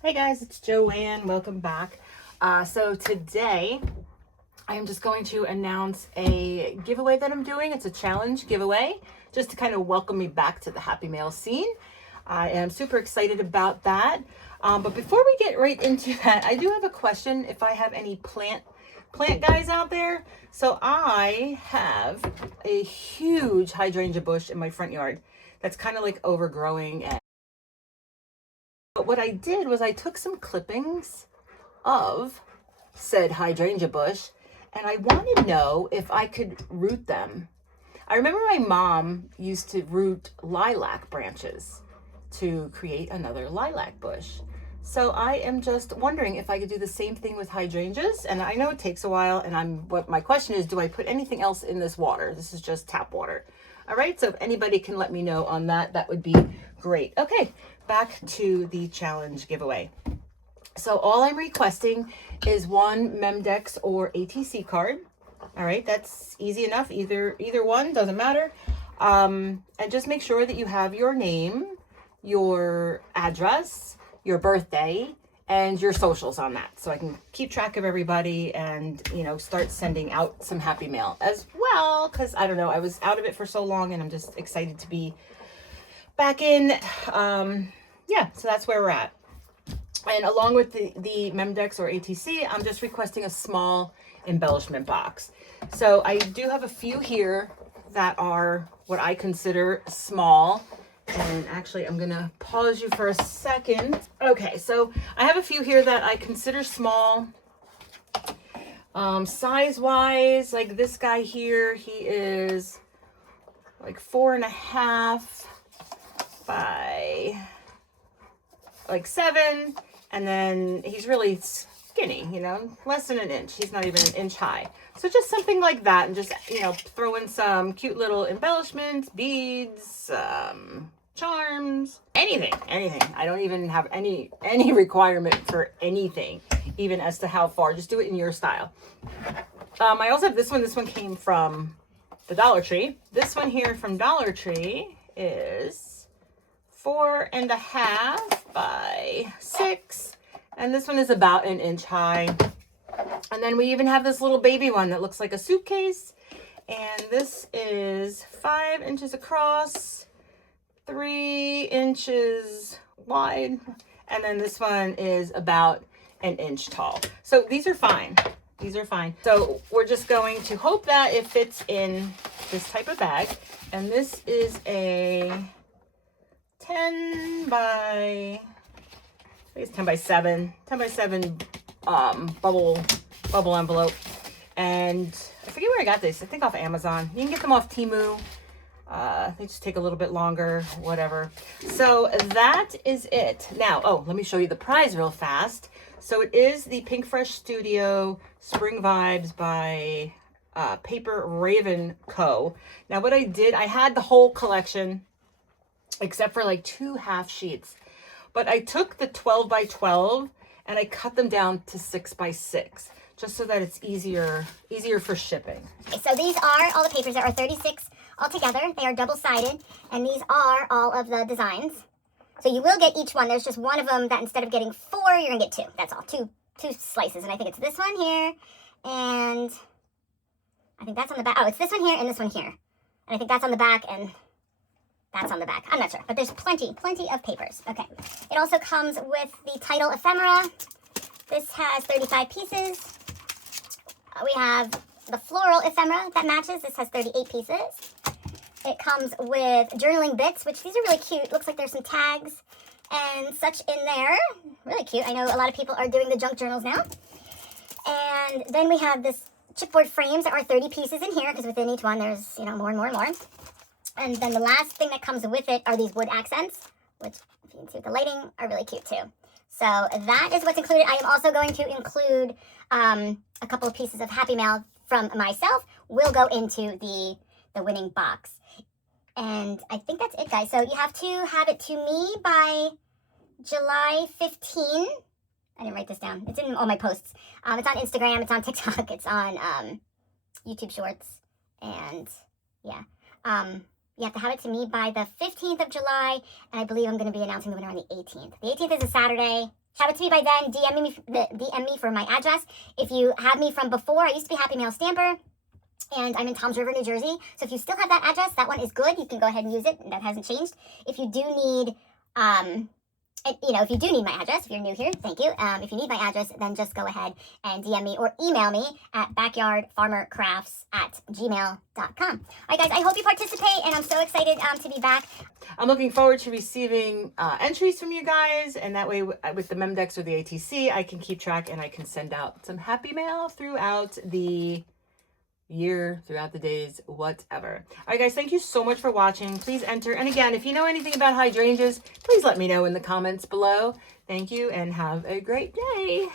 Hey guys, it's Joanne. Welcome back. So today I am just going to announce a giveaway that I'm doing. It's a challenge giveaway just to kind of welcome me back to the Happy Mail scene. I am super excited about that. But before we get right into that, I do have a question if I have any plant guys out there. So I have a huge hydrangea bush in my front yard that's kind of like overgrowing. But what I did was I took some clippings of said hydrangea bush and I wanted to know if I could root them. I remember my mom used to root lilac branches to create another lilac bush. So I am just wondering if I could do the same thing with hydrangeas. And I know it takes a while, and what my question is, do I put anything else in this water? This is just tap water. All right, so if anybody can let me know on that, that would be great. Okay, back to the challenge giveaway. So all I'm requesting is one Memdex or ATC card. All right, that's easy enough. Either one, doesn't matter. And just make sure that you have your name, your address, your birthday, and your socials on that, so I can keep track of everybody and, start sending out some happy mail as well, because I don't know, I was out of it for so long and I'm just excited to be back in. Yeah, so that's where we're at. And along with the Memdex or ATC, I'm just requesting a small embellishment box. So I do have a few here that are what I consider small. And actually, I'm going to pause you for a second. Okay, so I have a few here that I consider small. Size-wise, like this guy here, he is like 4.5 by like 7. And then he's really skinny, less than an inch. He's not even an inch high. So just something like that, and just, throw in some cute little embellishments, beads, charms, anything. I don't even have any requirement for anything, even as to how far. Just do it in your style. I also have this one. This one came from the Dollar Tree. This one here from Dollar Tree is 4.5 by 6, and this one is about an inch high. And then we even have this little baby one that looks like a suitcase, and this is 5 inches across, 3 inches wide, and then this one is about an inch tall. So these are fine. So we're just going to hope that it fits in this type of bag. And this is a 10 by 7 bubble envelope. And I forget where I got this. I think off Amazon. You can get them off Temu. They just take a little bit longer, whatever. So that is it. Now, let me show you the prize real fast. So it is the Pink Fresh Studio Spring Vibes by Paper Raven Co. Now what I did, I had the whole collection except for like 2 half sheets. But I took the 12 by 12 and I cut them down to 6 by 6, just so that it's easier for shipping. Okay, so these are all the papers. There are 36 altogether. They are double-sided, and these are all of the designs. So you will get each one. There's just one of them that instead of getting 4, you're gonna get 2. That's all, two slices. And I think it's this one here, and I think that's on the back. Oh, it's this one here and this one here. And I think that's on the back, and that's on the back. I'm not sure, but there's plenty of papers. Okay. It also comes with the title ephemera. This has 35 pieces. We have the floral ephemera that matches. This has 38 pieces. It comes with journaling bits, which these are really cute. Looks like there's some tags and such in there. Really cute. I know a lot of people are doing the junk journals now. And then we have this chipboard frames. There are 30 pieces in here because within each one there's, more and more and more. And then the last thing that comes with it are these wood accents, which, if you can see with the lighting, are really cute too. So that is what's included. I am also going to include a couple of pieces of Happy Mail from myself. Will go into the winning box. And I think that's it, guys. So you have to have it to me by July 15. I didn't write this down. It's in all my posts. It's on Instagram. It's on TikTok. It's on YouTube Shorts. And yeah. You have to have it to me by the 15th of July, and I believe I'm going to be announcing the winner on the 18th. The 18th is a Saturday. Have it to me by then. DM me for my address. If you have me from before, I used to be Happy Mail Stamper, and I'm in Toms River, New Jersey. So if you still have that address, that one is good. You can go ahead and use it. That hasn't changed. If you do need, if you do need my address, if you're new here, thank you. If you need my address, then just go ahead and DM me or email me at backyardfarmercrafts@gmail.com. All right, guys, I hope you participate, and I'm so excited to be back. I'm looking forward to receiving entries from you guys, and that way with the Memdex or the ATC, I can keep track and I can send out some happy mail throughout the year, throughout the days, whatever. All right, guys, thank you so much for watching. Please enter. And again, if you know anything about hydrangeas, please let me know in the comments below. Thank you and have a great day.